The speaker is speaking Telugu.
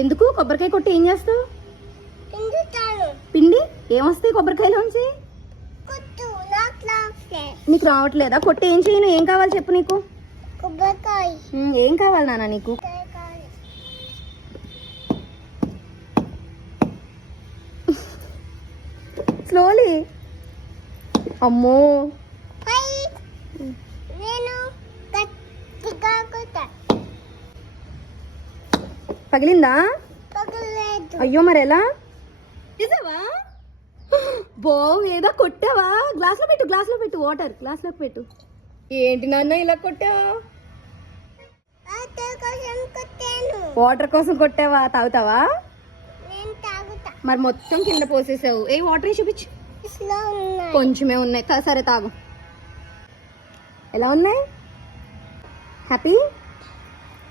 ఎందుకు కొబ్బరికాయ కొట్టి ఏం చేస్తావు? పిండి ఏమొస్తాయి కొబ్బరికాయలోంచి? నీకు రావట్లేదా? కొట్టి ఏం చేయను? ఏం కావాలి చెప్పు నీకు? ఏం కావాలి నాన్న నీకు? స్లోలీ. అమ్మో పగిలిందా? అయ్యో మరి ఎలా చేసావా? బో ఏదో కొట్టావా? గ్లాస్లో పెట్టు వాటర్ గ్లాస్లోకి పెట్టు. ఏంటి నాన్న ఇలా కొట్టావా? వాటర్ కోసం కొట్టావా? తాగుతావా? మరి మొత్తం కింద పోసేసావు. ఏ వాటర్ చూపించు. కొంచెమే ఉన్నాయి. సరే తాగు. ఎలా ఉన్నాయి? హ్యాపీ?